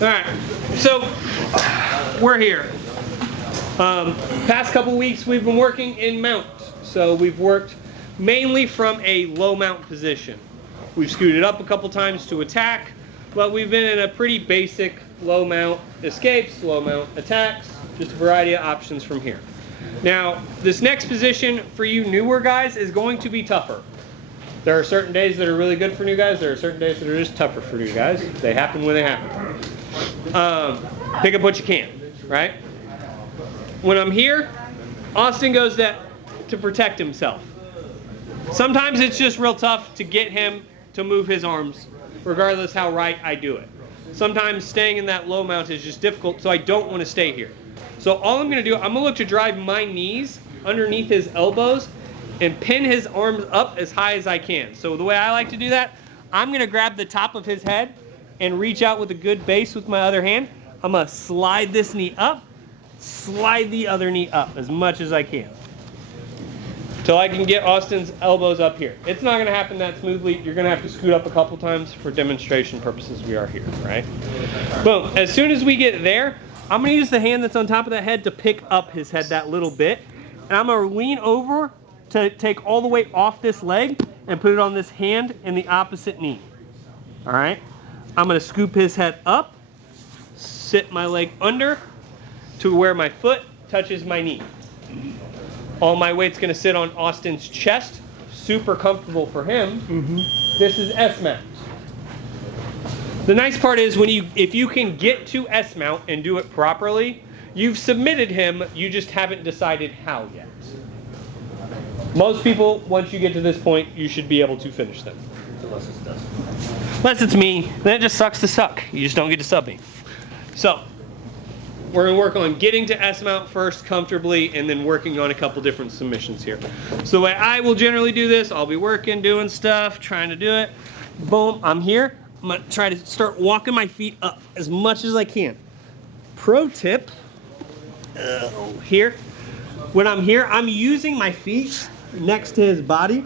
All right, so we're here. Past couple weeks we've been working in mount. So we've worked mainly from a low mount position. We've scooted up a couple times to attack, but we've been in a pretty basic low mount escapes, low mount attacks, just a variety of options from here. Now, this next position for you newer guys is going to be tougher. There are certain days that are really good for new guys. There are certain days that are just tougher for new guys. They happen when they happen. Pick up what you can, right? When I'm here, Austin goes to protect himself. Sometimes it's just real tough to get him to move his arms, regardless how right I do it. Sometimes staying in that low mount is just difficult, so I don't want to stay here. So all I'm going to do, I'm going to look to drive my knees underneath his elbows and pin his arms up as high as I can. So the way I like to do that, I'm going to grab the top of his head and reach out with a good base with my other hand. I'm going to slide this knee up, slide the other knee up as much as I can, till I can get Austin's elbows up here. It's not going to happen that smoothly. You're going to have to scoot up a couple times for demonstration purposes. We are here, right? Boom. As soon as we get there, I'm going to use the hand that's on top of that head to pick up his head that little bit. And I'm going to lean over to take all the weight off this leg and put it on this hand and the opposite knee. All right? I'm going to scoop his head up, sit my leg under to where my foot touches my knee. All my weight's going to sit on Austin's chest. Super comfortable for him. This is S mount. The nice part is if you can get to S mount and do it properly, you've submitted him, you just haven't decided how yet. Most people, once you get to this point, you should be able to finish them. Unless it's me, then it just sucks to suck. You just don't get to sub me. So, we're going to work on getting to S mount first comfortably and then working on a couple different submissions here. So the way I will generally do this, I'll be working, doing stuff, trying to do it. Boom, I'm here. I'm going to try to start walking my feet up as much as I can. Pro tip, here. When I'm here, I'm using my feet next to his body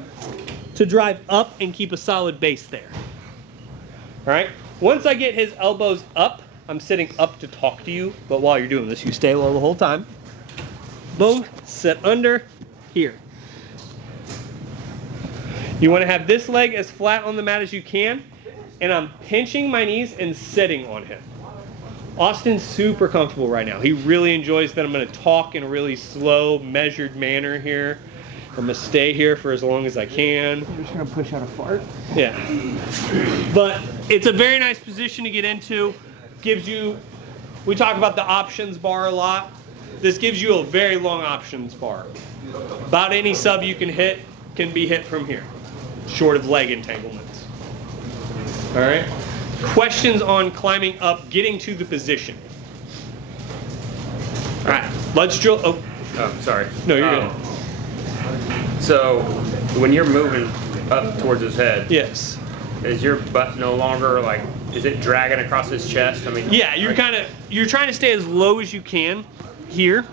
to drive up and keep a solid base there. All right? Once I get his elbows up, I'm sitting up to talk to you, but while you're doing this, you stay low the whole time. Boom, sit under, here. You want to have this leg as flat on the mat as you can, and I'm pinching my knees and sitting on him. Austin's super comfortable right now. He really enjoys that I'm going to talk in a really slow, measured manner here. I'm going to stay here for as long as I can. I'm just going to push out a fart. Yeah. But it's a very nice position to get into. Gives you, we talk about the options bar a lot. This gives you a very long options bar. About any sub you can hit can be hit from here, short of leg entanglements. All right? Questions on climbing up, getting to the position. All right, let's drill. Oh, sorry. No, you're good. So, when you're moving up towards his head, Yes. is your butt no longer like, is it dragging across his chest? I mean, Yeah, you're trying to stay as low as you can here.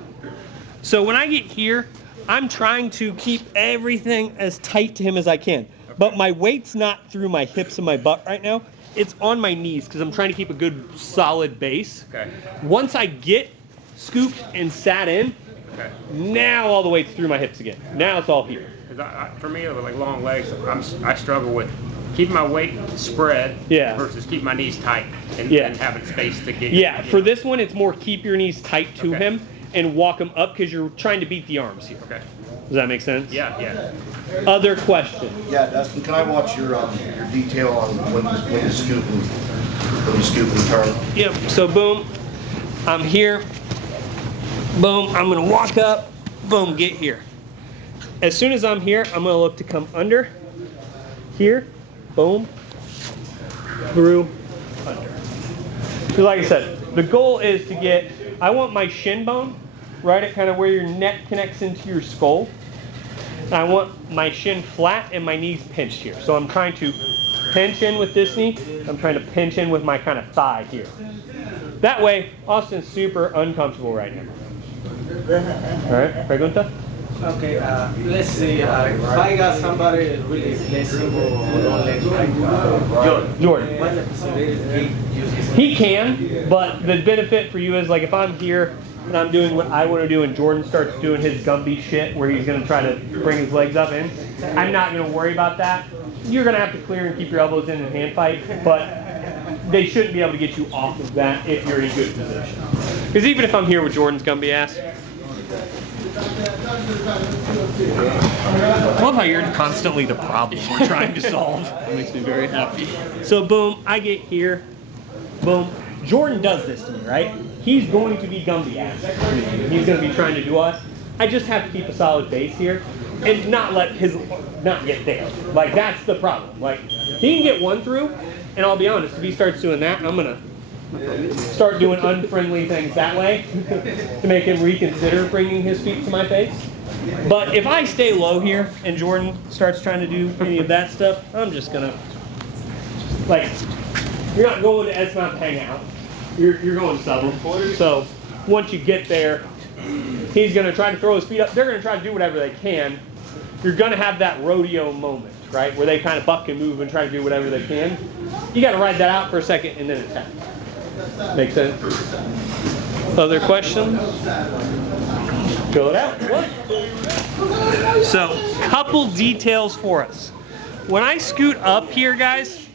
So when I get here, I'm trying to keep everything as tight to him as I can. Okay. But my weight's not through my hips and my butt right now. It's on my knees because I'm trying to keep a good solid base. Okay. Once I get scooped and sat in, okay, now all the weight's through my hips again. Now it's all here. For me, with like long legs, I struggle with keeping my weight spread versus keep my knees tight and having space to get. Yeah, for this one, it's more keep your knees tight to him and walk him up because you're trying to beat the arms here. Okay. Does that make sense? Yeah. Other questions? Yeah, Dustin, can I watch your detail on when you scoop and turn? Yep. So boom, I'm here. Boom, I'm gonna walk up. Boom, get here. As soon as I'm here, I'm gonna look to come under. Here, boom, through, under. So like I said, the goal is to get, I want my shin bone right at kind of where your neck connects into your skull. And I want my shin flat and my knees pinched here. So I'm trying to pinch in with this knee. I'm trying to pinch in with my kind of thigh here. That way, Austin's super uncomfortable right now. All right, pregunta? Okay, let's see. If I got somebody really flexible or don't like Jordan. what's the possibility he uses? He can, but the benefit for you is like if I'm here and I'm doing what I want to do and Jordan starts doing his Gumby shit where he's going to try to bring his legs up in, I'm not going to worry about that. You're going to have to clear and keep your elbows in and hand fight, but they shouldn't be able to get you off of that if you're in a good position. Because even if I'm here with Jordan's Gumby ass, I love how you're constantly the problem we're trying to solve. That makes me very happy. So boom, I get here, boom. Jordan does this to me, right? He's going to be Gumby ass. He's going to be trying to do us. I just have to keep a solid base here and not let his, not get there. Like that's the problem. Like he can get one through, and I'll be honest, if he starts doing that, I'm going to start doing unfriendly things that way to make him reconsider bringing his feet to my face. But if I stay low here and Jordan starts trying to do any of that stuff, I'm just going to, like, you're not going to S-Mount to hang out. You're going to sub him. So once you get there, he's going to try to throw his feet up. They're going to try to do whatever they can. You're going to have that rodeo moment, right, where they kind of buck and move and try to do whatever they can. You got to ride that out for a second and then attack. Make sense? Other questions? Fill it out. What? So, couple details for us. When I scoot up here, guys,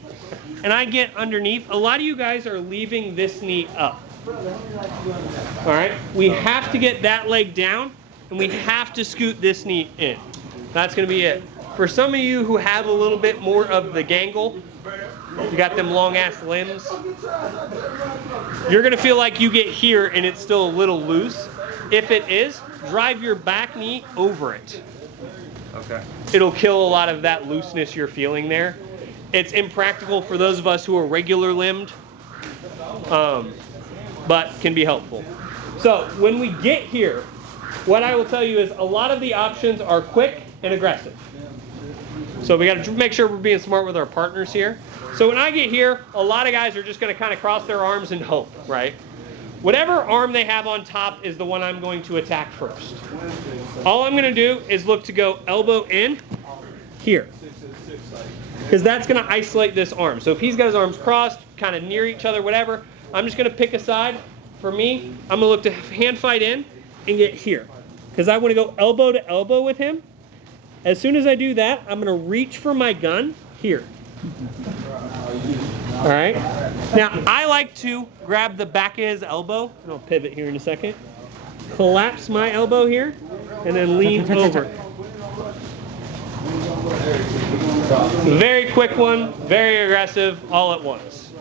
and I get underneath, a lot of you guys are leaving this knee up. All right? We have to get that leg down, and we have to scoot this knee in. That's going to be it. For some of you who have a little bit more of the gangle, you got them long ass limbs, you're going to feel like you get here and it's still a little loose. If it is, drive your back knee over it. Okay. It'll kill a lot of that looseness you're feeling there. It's impractical for those of us who are regular limbed, but can be helpful. So when we get here, what I will tell you is a lot of the options are quick and aggressive. So we got to make sure we're being smart with our partners here. So when I get here, a lot of guys are just going to kind of cross their arms and hope, right? Whatever arm they have on top is the one I'm going to attack first. All I'm going to do is look to go elbow in here, because that's going to isolate this arm. So if he's got his arms crossed, kind of near each other, whatever, I'm just going to pick a side. For me, I'm going to look to hand fight in and get here, because I want to go elbow to elbow with him. As soon as I do that, I'm going to reach for my gun here. All right. Now, I like to grab the back of his elbow, and I'll pivot here in a second. Collapse my elbow here, and then lean over. Very quick one, very aggressive, all at once.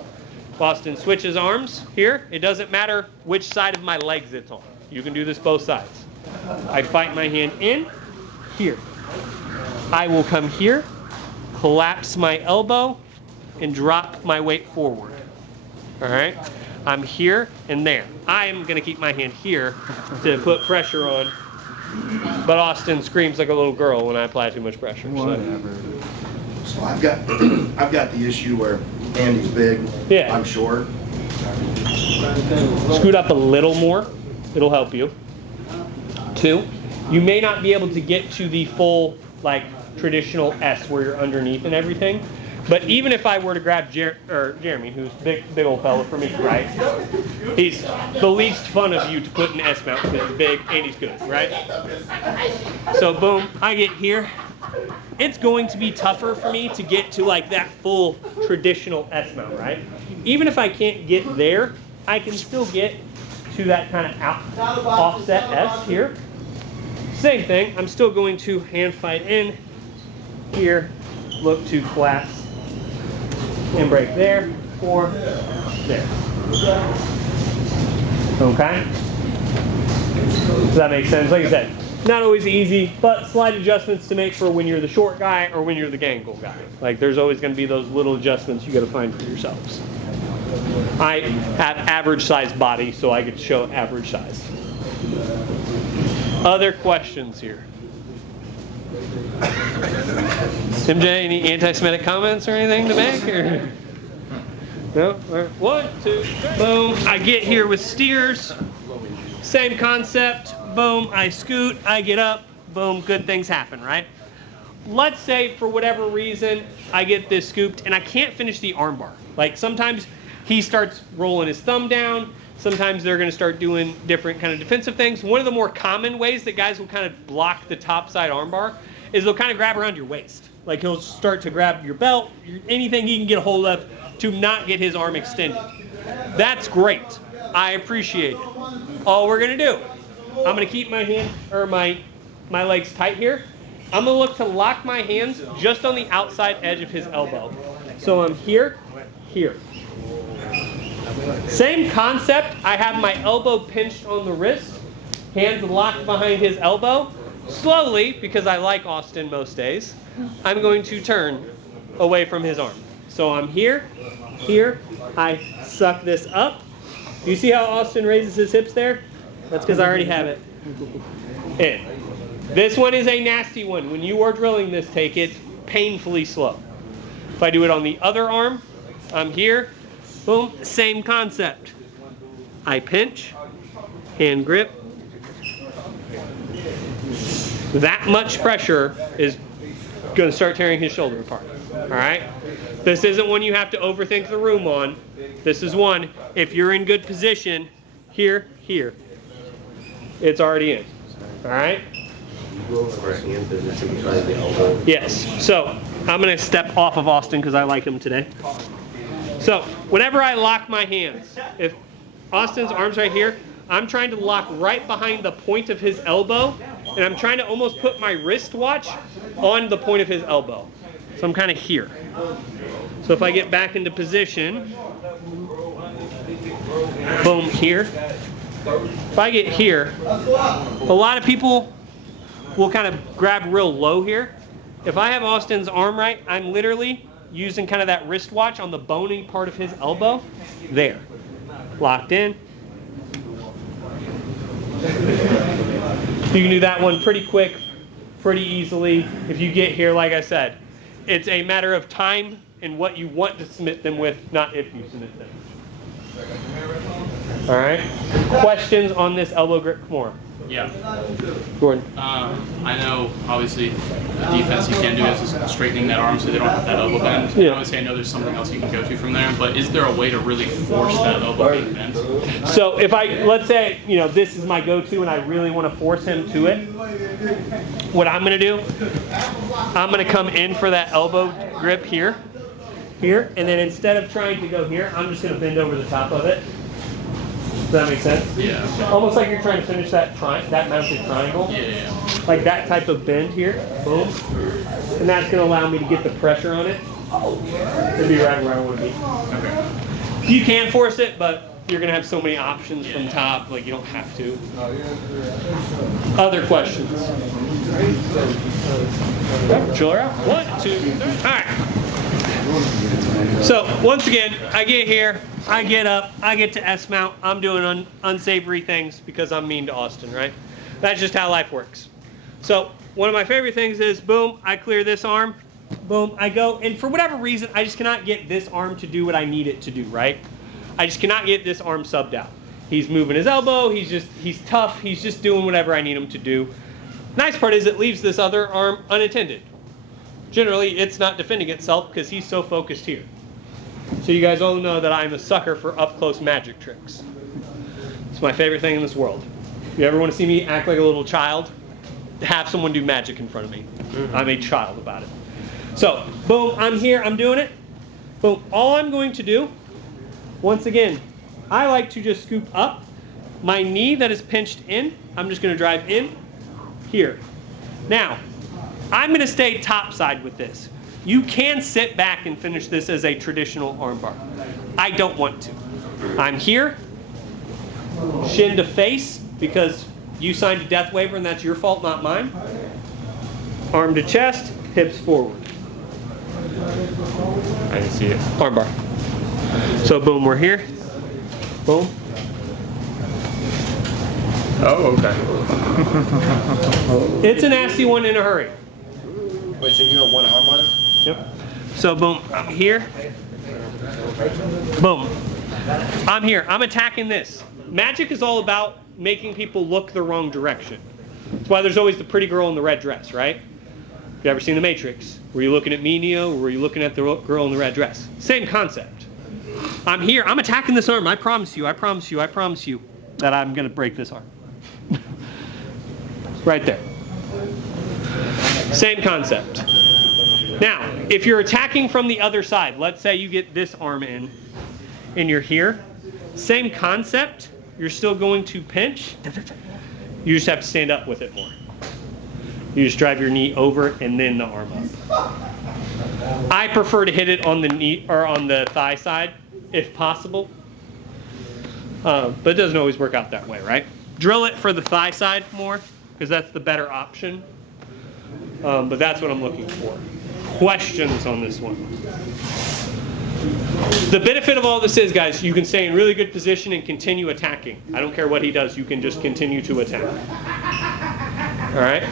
Boston switches arms here. It doesn't matter which side of my legs it's on. You can do this both sides. I fight my hand in, here. I will come here, collapse my elbow, and drop my weight forward. All right? I'm here and there. I am going to keep my hand here to put pressure on, but Austin screams like a little girl when I apply too much pressure. So I've got the issue where Andy's big, Yeah. I'm short. Scoot up a little more. It'll help you. 2, you may not be able to get to the full, like, traditional S where you're underneath and everything. But even if I were to grab Jeremy, who's big old fella for me, right? He's the least fun of you to put in S mount because he's big and he's good, right? So boom, I get here. It's going to be tougher for me to get to like that full traditional S mount, right? Even if I can't get there, I can still get to that kind of offset S here. Same thing, I'm still going to hand fight in here, look to collapse and break there or there. Okay? Does that make sense? Like I said, not always easy, but slight adjustments to make for when you're the short guy or when you're the gangle guy. Like there's always going to be those little adjustments you got to find for yourselves. I have average size body, so I could show average size. Other questions here? MJ, any anti-Semitic comments or anything to make? Or? No? All right. 1, 2, 3. Boom. I get here with steers. Same concept. Boom. I scoot. I get up. boom, good things happen, right? Let's say for whatever reason, I get this scooped and I can't finish the armbar. Like sometimes he starts rolling his thumb down. Sometimes they're gonna start doing different kind of defensive things. One of the more common ways that guys will kind of block the top side armbar is they'll kind of grab around your waist. Like he'll start to grab your belt, anything he can get a hold of to not get his arm extended. That's great. I appreciate it. All we're gonna do, I'm gonna keep my hand or my legs tight here. I'm gonna look to lock my hands just on the outside edge of his elbow. So I'm here, here. Same concept, I have my elbow pinched on the wrist, hands locked behind his elbow. Slowly, because I like Austin most days, I'm going to turn away from his arm. So I'm here, here, I suck this up. Do you see how Austin raises his hips there? That's because I already have it in. This one is a nasty one. When you are drilling this, take it painfully slow. If I do it on the other arm, I'm here, boom, same concept. I pinch, hand grip. That much pressure is going to start tearing his shoulder apart. All right? This isn't one you have to overthink the room on. This is one, if you're in good position, here, here, it's already in. All right? Yes. So I'm going to step off of Austin because I like him today. So whenever I lock my hands, if Austin's arm's right here, I'm trying to lock right behind the point of his elbow, and I'm trying to almost put my wristwatch on the point of his elbow. So I'm kind of here. So if I get back into position, boom, here. If I get here, a lot of people will kind of grab real low here. If I have Austin's arm right, I'm literally using kind of that wristwatch on the bony part of his elbow. There. Locked in. You can do that one pretty quick, pretty easily. If you get here, like I said, it's a matter of time and what you want to submit them with, not if you submit them. All right. Questions on this elbow grip, Kimura? Yeah. Gordon. I know, obviously, the defense you can do is just straightening that arm so they don't have that elbow bend. Yeah. Obviously, I know there's something else you can go to from there, but is there a way to really force that elbow being bent? So if let's say, this is my go-to and I really want to force him to it, what I'm going to do, I'm going to come in for that elbow grip here, and then instead of trying to go here, I'm just going to bend over the top of it. Does that make sense? Yeah. Almost like you're trying to finish that mounted triangle. Yeah. Like that type of bend here. Boom. And that's going to allow me to get the pressure on it to be right where I want to be. Okay. You can force it, but you're going to have so many options from top, like you don't have to. Other questions? Chill her out. 1, 2, 3. All right. So once again, I get here, I get up, I get to S-mount. I'm doing unsavory things because I'm mean to Austin, right? That's just how life works. So one of my favorite things is, boom, I clear this arm, boom, I go, and for whatever reason, I just cannot get this arm to do what I need it to do, right? I just cannot get this arm subbed out. He's moving his elbow, he's tough, he's just doing whatever I need him to do. Nice part is it leaves this other arm unattended. Generally, it's not defending itself because he's so focused here. So you guys all know that I'm a sucker for up-close magic tricks. It's my favorite thing in this world. If you ever want to see me act like a little child, have someone do magic in front of me. I'm a child about it. So, boom, I'm here, I'm doing it. Boom, all I'm going to do, once again, I like to just scoop up. My knee that is pinched in, I'm just going to drive in, here. Now, I'm going to stay topside with this. You can sit back and finish this as a traditional armbar. I don't want to. I'm here, shin to face, because you signed a death waiver and that's your fault, not mine. Arm to chest, hips forward. I can see it. Armbar. So boom, we're here. Boom. Oh, okay. It's a nasty one in a hurry. Wait, so you have one arm on it? Yep. So boom, I'm here. Boom. I'm here. I'm attacking this. Magic is all about making people look the wrong direction. That's why there's always the pretty girl in the red dress, right? You ever seen The Matrix? Were you looking at me, Neo, or were you looking at the girl in the red dress? Same concept. I'm here, I'm attacking this arm. I promise you that I'm gonna break this arm. Right there. Same concept. Now, if you're attacking from the other side, let's say you get this arm in, and you're here, same concept, you're still going to pinch, you just have to stand up with it more. You just drive your knee over and then the arm up. I prefer to hit it on the knee or on the thigh side, if possible. But it doesn't always work out that way, right? Drill it for the thigh side more, because that's the better option. But that's what I'm looking for. Questions on this one? The benefit of all this is, guys, you can stay in really good position and continue attacking. I don't care what he does, you can just continue to attack. All right?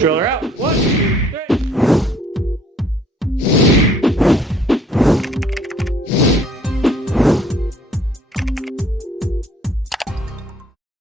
Driller out. 1, 2, 3.